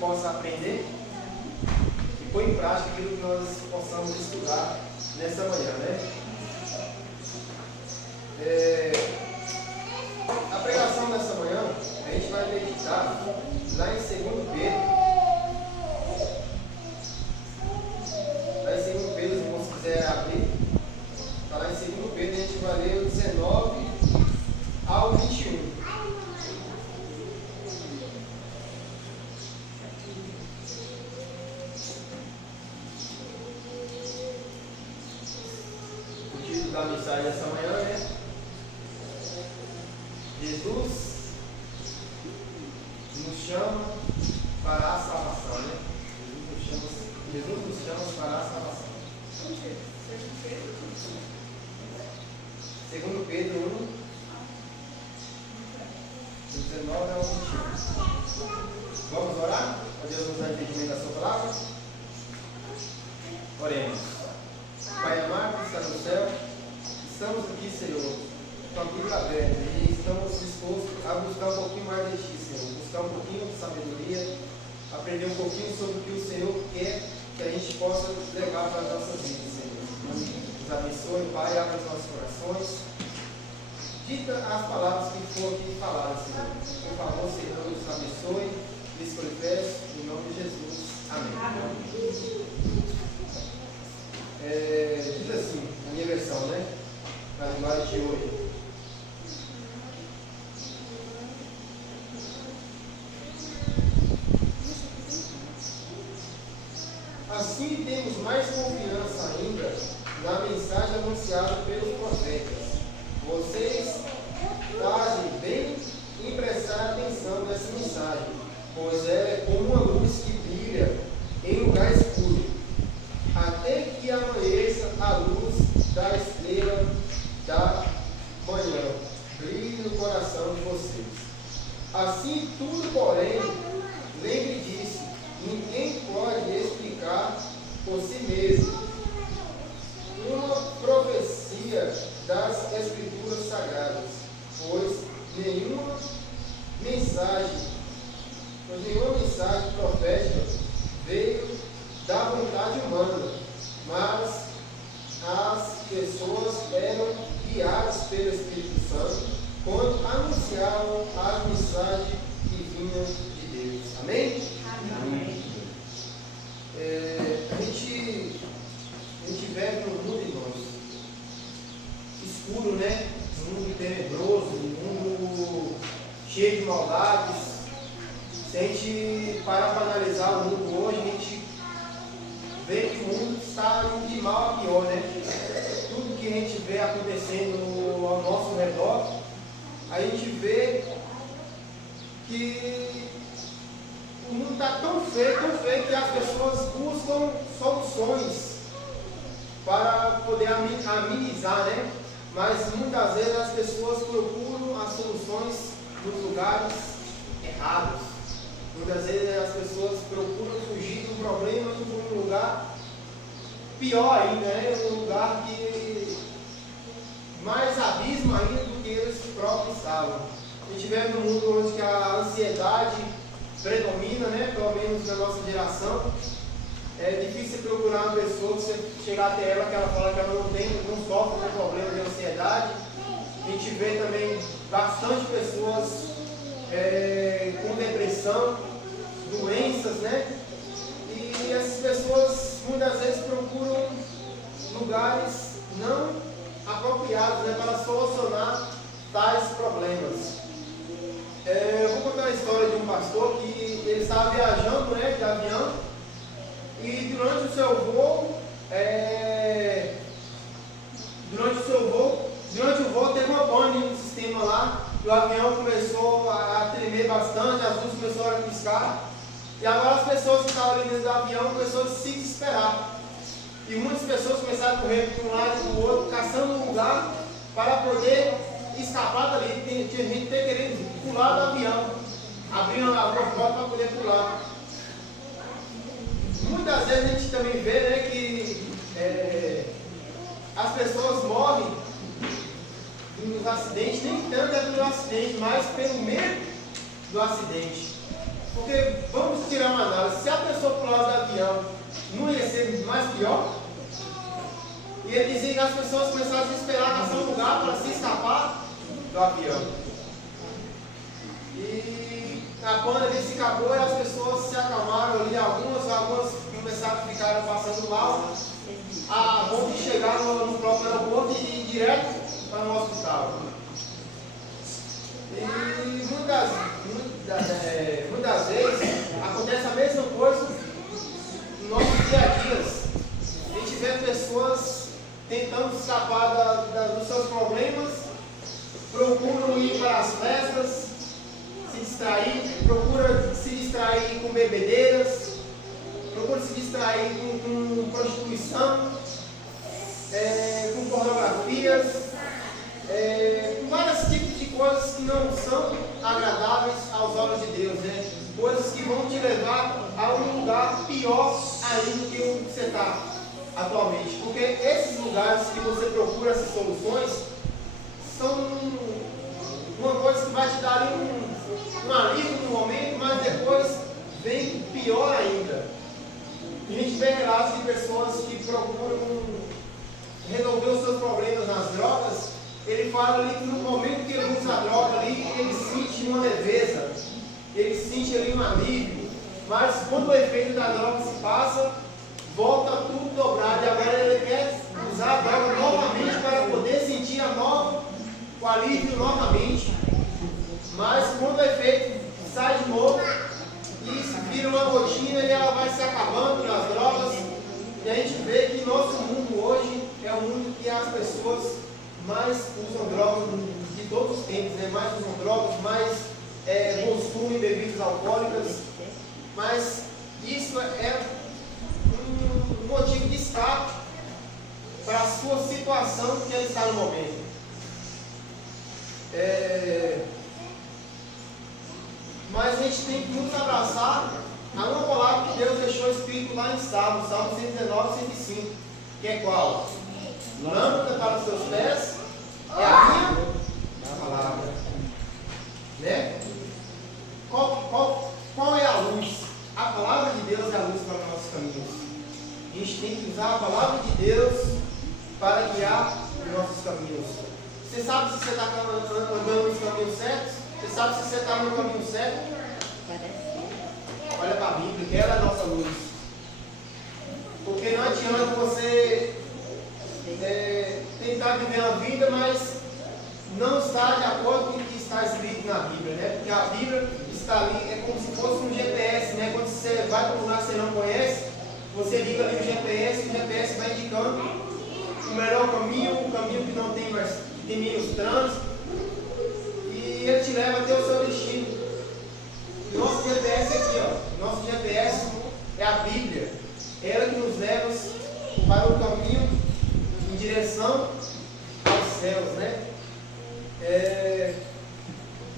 possa aprender e pôr em prática aquilo que nós possamos estudar nessa manhã, né? A pregação dessa manhã, a gente vai meditar lá em 2 Pedro. Lá em 2 Pedro, se você quiser abrir, está lá em 2 Pedro, a gente vai ler o 19 ao 21. O título da mensagem dessa manhã é Jesus nos chama para a salvação, né? Jesus nos chama para a salvação. 2 Pedro 1, 19 ao 21. Vamos orar? Para Deus nos dar entendimento da sua palavra? Oremos. Pai amado que está no céu, estamos aqui, Senhor, com a Bíblia aberta e estamos dispostos a buscar um pouquinho mais de Ti, Senhor. Buscar um pouquinho de sabedoria, aprender um pouquinho sobre o que o Senhor quer que a gente possa levar para as nossas vidas, Senhor. Nos abençoe, Pai, abra os nossos corações. Dita as palavras que foram aqui faladas, Senhor. Por favor, Senhor, nos abençoe. Isso que eu lhe peço, em nome de Jesus. Amém. Diz assim, a minha versão, né? Na linguagem de hoje. Assim temos mais confiança ainda na mensagem anunciada pelos profetas. Vocês fazem bem em prestar atenção nessa mensagem, pois ela é como uma luz que brilha em lugar escuro, até que amanheça a luz da estrela da manhã, brilhe no coração de vocês. Assim tudo, porém, lembre disso, ninguém pode explicar por si mesmo uma profecia das Escrituras Sagradas, pois nenhuma mensagem profética veio da vontade humana, mas as pessoas eram guiadas pelo Espírito Santo quando anunciavam a mensagem que vinha de Deus. Amém? Amém. A gente vive num mundo, irmãos, escuro, né? Um mundo tenebroso, um mundo cheio de maldades. Se a gente parar para analisar o mundo hoje, a gente vê que o mundo está indo de mal a pior, né? Tudo que a gente vê acontecendo ao nosso redor, a gente vê que o mundo está tão feio que as pessoas buscam soluções para poder amenizar, né? Mas muitas vezes as pessoas procuram as soluções nos lugares errados. Muitas vezes as pessoas procuram fugir do problema e para um lugar pior ainda, né? Um lugar que mais abismo ainda do que eles próprios estavam. A gente vive num mundo onde que a ansiedade predomina, né? Pelo menos na nossa geração. É difícil procurar uma pessoa, você chegar até ela, que ela fala que ela não sofre com problema de ansiedade. A gente vê também bastante pessoas com depressão, doenças, né? E essas pessoas muitas vezes procuram lugares não apropriados, né, para solucionar tais problemas. Eu vou contar a história de um pastor que ele estava viajando, né, de avião, e durante o seu voo teve uma pane no sistema lá, e o avião começou a tremer bastante, as luzes começaram a piscar, e agora as pessoas que estavam ali dentro do avião começaram a se desesperar. E muitas pessoas começaram a correr de um lado e do outro, caçando um lugar para poder escapar dali. Tinha gente querendo pular do avião, abrindo a porta para poder pular. Muitas vezes a gente também vê, né, que as pessoas morrem nos acidentes, nem tanto é pelo acidente, mas pelo medo do acidente. Porque vamos tirar uma análise. Se a pessoa pulasse do avião, não ia ser mais pior? E ele dizia que as pessoas começaram a se esperar caçar um lugar para se escapar do avião. E a pandemia se acabou e as pessoas se acalmaram ali, algumas começaram a ficar passando mal, a ponto de chegar no próprio aeroporto e ir direto para o hospital. E muitas vezes acontece a mesma coisa no nosso dia a dia. A gente vê pessoas tentando escapar dos seus problemas, procuram ir para as festas, se distrair, procura se distrair com bebedeiras, procura se distrair com prostituição, com pornografias, com vários tipos de coisas que não são agradáveis aos olhos de Deus, né? Coisas que vão te levar a um lugar pior ainda do que o que você está atualmente. Porque esses lugares que você procura essas soluções são uma coisa que vai te dar ali um alívio no momento, mas depois vem pior ainda. A gente vê relatos de pessoas que procuram resolver os seus problemas nas drogas. Ele fala ali que no momento que ele usa a droga ali, ele sente uma leveza, ele sente ali um alívio, mas quando o efeito da droga se passa, volta tudo dobrado, e agora ele quer usar a droga novamente para poder sentir o alívio novamente. Mas quando o efeito sai de novo, isso vira uma rotina e ela vai se acabando nas drogas, e a gente vê que nosso mundo hoje é um mundo que as pessoas mais usam drogas de todos os tempos, né? Mais usam drogas, mais consumem bebidas alcoólicas, mas isso é um motivo de escape para a sua situação que ele está no momento. Mas a gente tem que nos abraçar a uma palavra que Deus deixou escrito lá em Salmo 119, 105, que é qual? Lâmpada para os seus pés é a minha palavra. Né? Qual é a luz? A palavra de Deus é a luz para os nossos caminhos. A gente tem que usar a palavra de Deus para guiar os nossos caminhos. Você sabe se você está andando nos caminhos certos? Você sabe se você está no caminho certo? Olha para a Bíblia, que ela é a nossa luz. Porque não adianta você tentar viver a vida, mas não está de acordo com o que está escrito na Bíblia, né? Porque a Bíblia está ali, é como se fosse um GPS, né? Quando você vai para um lugar que você não conhece, você liga ali o GPS e o GPS vai indicando o melhor caminho, o caminho que não tem mais, que tem menos trânsito, e ele te leva até o seu destino. Nosso GPS é aqui, ó. Nosso GPS é a Bíblia. É ela que nos leva para o caminho em direção aos céus, né?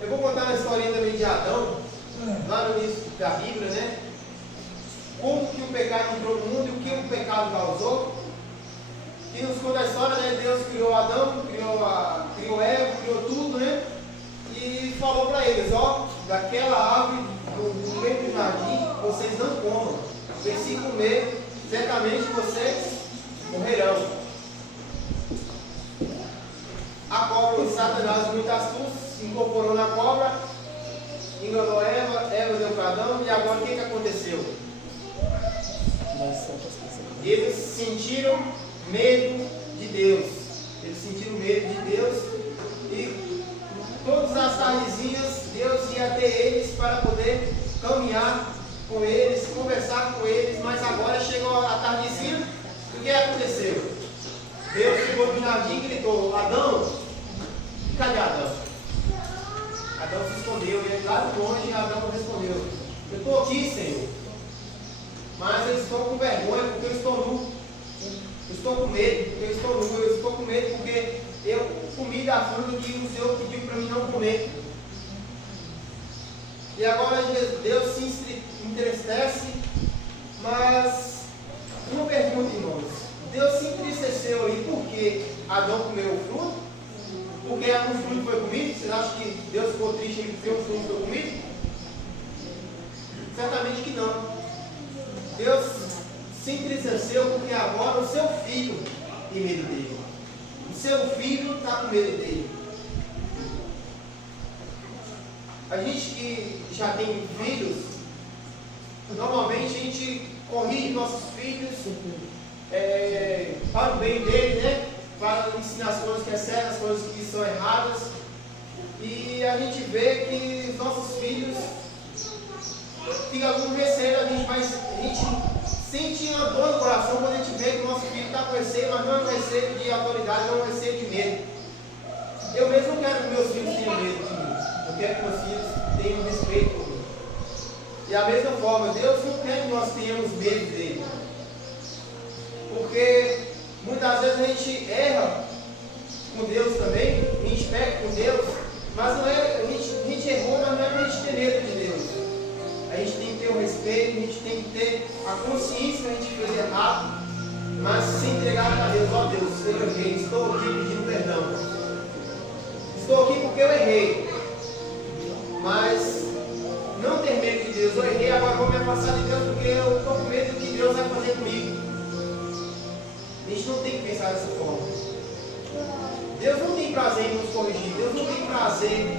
Eu vou contar uma historinha também de Adão, lá no início da Bíblia, né? Como que o pecado entrou no mundo e o que o pecado causou. E nos conta a história, né? Deus criou Adão, criou Eva, criou tudo, né? E falou para eles, ó, daquela árvore do meio do jardim, vocês não comam, porque se comer, certamente vocês morrerão. A cobra de Satanás, muito astuto, se incorporou na cobra, enganou Eva, Eva deu para Adão, e agora o que aconteceu? Eles sentiram medo de Deus. Eles sentiram medo de Deus e todas as tardezinhas Deus ia até eles para poder caminhar com eles, conversar com eles, mas agora chegou a tardezinha, o que aconteceu? Deus chegou no jardim e gritou, Adão, cadê Adão? Adão se escondeu, e lá de longe Adão respondeu, eu estou aqui, Senhor, mas eu estou com vergonha porque eu estou nu, eu estou com medo porque eu estou nu, eu estou com medo porque eu comi da fruta que o Senhor pediu para mim não comer. E agora Deus se entristece, mas uma pergunta, irmãos, Deus se entristeceu ali porque Adão comeu o fruto? Porque um fruto foi comido? Vocês acham que Deus ficou triste porque um fruto foi comido? se entristeceu porque agora o seu filho tem medo dele. O seu filho está com medo dele. A gente que já tem filhos, normalmente a gente corrige nossos filhos para o bem dele, né? Para ensinar as coisas que é certo, as coisas que são erradas. E a gente vê que os nossos filhos ficam com receio da gente, mas a gente sente uma dor no coração quando a gente vê que o nosso filho está com receio, mas não é um receio de autoridade, não é um receio de medo. Eu mesmo não quero que meus filhos tenham medo de mim. Eu quero que meus filhos tenham respeito por mim. E da mesma forma, Deus não quer que nós tenhamos medo dele. Porque muitas vezes a gente erra com Deus também, a gente peca com Deus, mas não é, a gente errou, mas não é para a gente ter medo de Deus. A gente tem que ter o respeito, a gente tem que ter a consciência que a gente fez errado, mas se entregar para Deus. Ó Deus, eu errei, estou aqui pedindo perdão. Estou aqui porque eu errei, mas não ter medo de Deus. Eu errei, agora vou me afastar de Deus porque eu estou com medo do que Deus vai fazer comigo. A gente não tem que pensar dessa forma. Deus não tem prazer em nos corrigir. Deus não tem prazer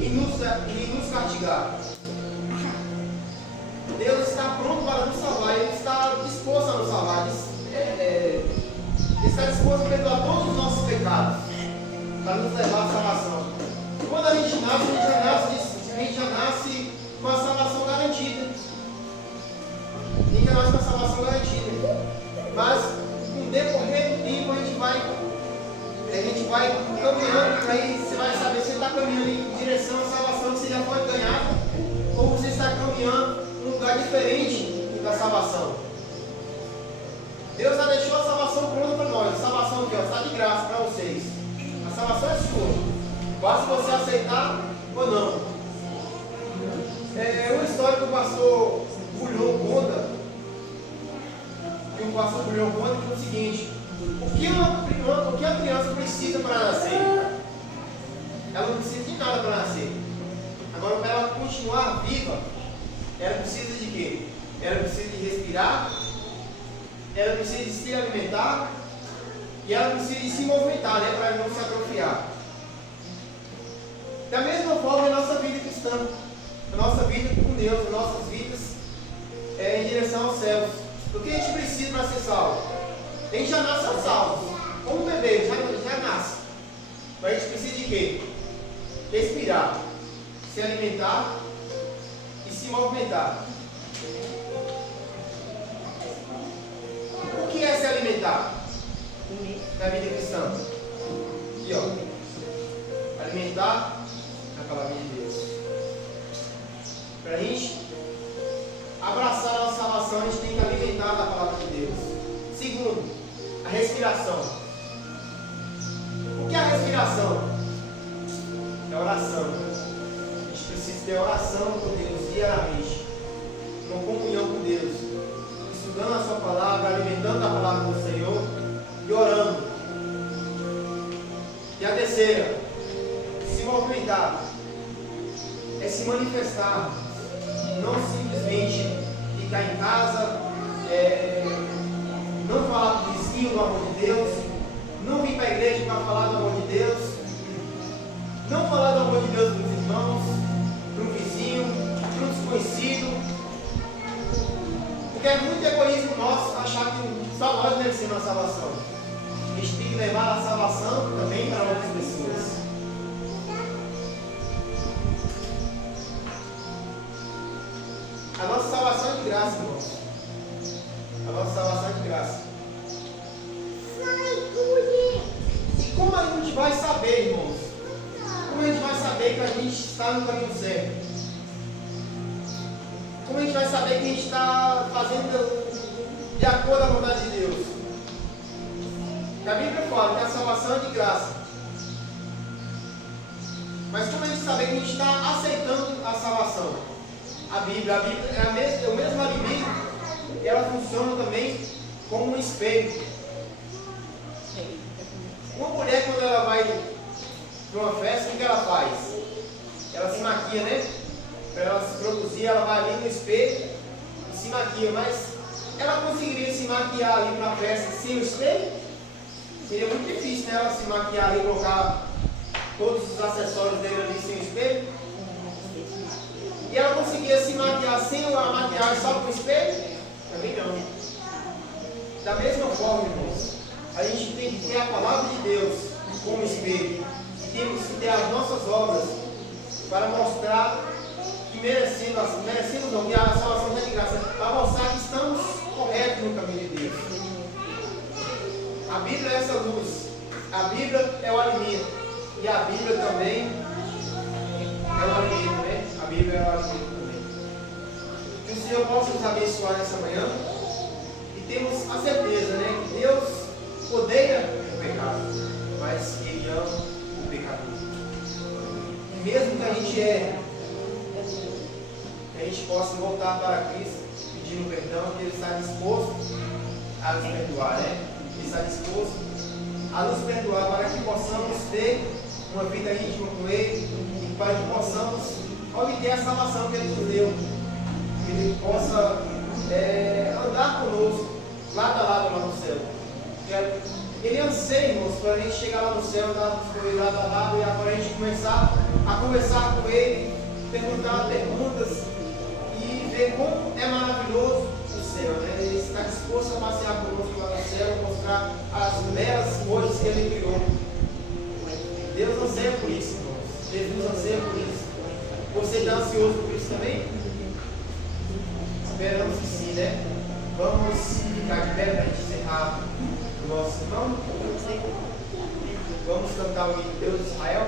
em nos castigar. Deus está pronto para nos salvar. Ele está disposto a nos salvar. Ele está disposto a perdoar todos os nossos pecados para nos levar à salvação. Quando a gente já nasce com a salvação garantida. A gente já nasce com a salvação garantida. Mas com o decorrer do tempo a gente vai caminhando, aí você vai saber se você está caminhando em direção à salvação que você já foi ganhado, ou você está caminhando em um lugar diferente da salvação. Deus já deixou a salvação pronta para nós. A salvação aqui está de graça para vocês. A salvação é sua. Basta você aceitar ou não. É uma história que o pastor Bulhão conta. Que o pastor Bulhão conta que é o seguinte: o que a criança precisa para nascer? Ela não precisa de nada para nascer. Agora, para ela continuar viva, ela precisa de quê? Ela precisa de respirar, ela precisa de se alimentar e ela precisa de se movimentar, né, para não se atrofiar. Da mesma forma, a nossa vida cristã, a nossa vida com Deus, as nossas vidas em direção aos céus. O que a gente precisa para ser salvo? A gente já nasce salvo. Como um bebê, já nasce. Mas a gente precisa de quê? Respirar, se alimentar e se movimentar. O que é se alimentar na vida cristã? Aqui, ó. Alimentar a palavra de Deus. Para a gente abraçar a nossa salvação, a gente tem que alimentar da palavra de Deus. Segundo, a respiração. O que é a respiração? É oração. A gente precisa ter oração com Deus diariamente, uma comunhão com Deus, estudando a sua palavra, alimentando a palavra do Senhor e orando. E a terceira, se movimentar, é se manifestar, não simplesmente ficar em casa, não falar para o vizinho do amor de Deus, não vir para a igreja para falar do amor de Deus, não falar do amor de Deus para os irmãos, para um vizinho, para um desconhecido, porque é muito egoísmo nosso achar que só nós merecemos a salvação. A gente tem que levar a salvação também para outras pessoas. A nossa salvação é de graça, irmãos. A nossa salvação é de graça. E como a gente vai saber, irmãos? Como a gente vai saber que a gente está no caminho certo? Como a gente vai saber que a gente está fazendo de acordo com a vontade de Deus? Porque a Bíblia fala que a salvação é de graça. Mas como a gente saber que a gente está aceitando a salvação? A Bíblia é o mesmo alimento e ela funciona também como um espelho. Uma mulher, quando ela vai para uma festa, o que ela faz? Ela se maquia, né? Para ela se produzir, ela vai ali no espelho e se maquia. Mas ela conseguiria se maquiar ali para a festa sem o espelho? Seria muito difícil, né? Ela se maquiar ali e colocar todos os acessórios dele ali sem o espelho. E ela conseguia se maquiar sem a maquiagem só com o espelho? Também não. Da mesma forma, irmãos, a gente tem que ter a palavra de Deus como espelho. E temos que ter as nossas obras para mostrar que merecemos não, que a salvação é de graça, para mostrar que estamos corretos no caminho de Deus. A Bíblia é essa luz. A Bíblia é o alimento. E a Bíblia também é o alimento, né? A Bíblia é o alimento também. Que o Senhor possa nos abençoar nessa manhã. E temos a certeza, né? Que Deus odeia o pecado, mas Ele ama o pecador. E mesmo que a gente erre, que a gente possa voltar para Cristo, pedindo perdão, que Ele está disposto a nos perdoar, né? Ele está disposto a nos perdoar para que possamos ter uma vida íntima com Ele e para que possamos obter a salvação que Ele nos deu. Que Ele possa andar conosco, lado a lado lá no céu. Ele anseia, irmãos, para a gente chegar lá no céu, andar com Ele lado a lado e agora a gente começar a conversar com Ele, perguntar perguntas e ver como é maravilhoso o céu, né? Ele está disposto a passear conosco lá no céu, mostrar as belas coisas que Ele criou. Deus anseia por isso, irmãos. Jesus anseia por isso. Você está ansioso por isso também? Esperamos que sim, né? Vamos ficar de pé para a gente encerrar o nosso irmão. Vamos cantar o hino de Deus de Israel.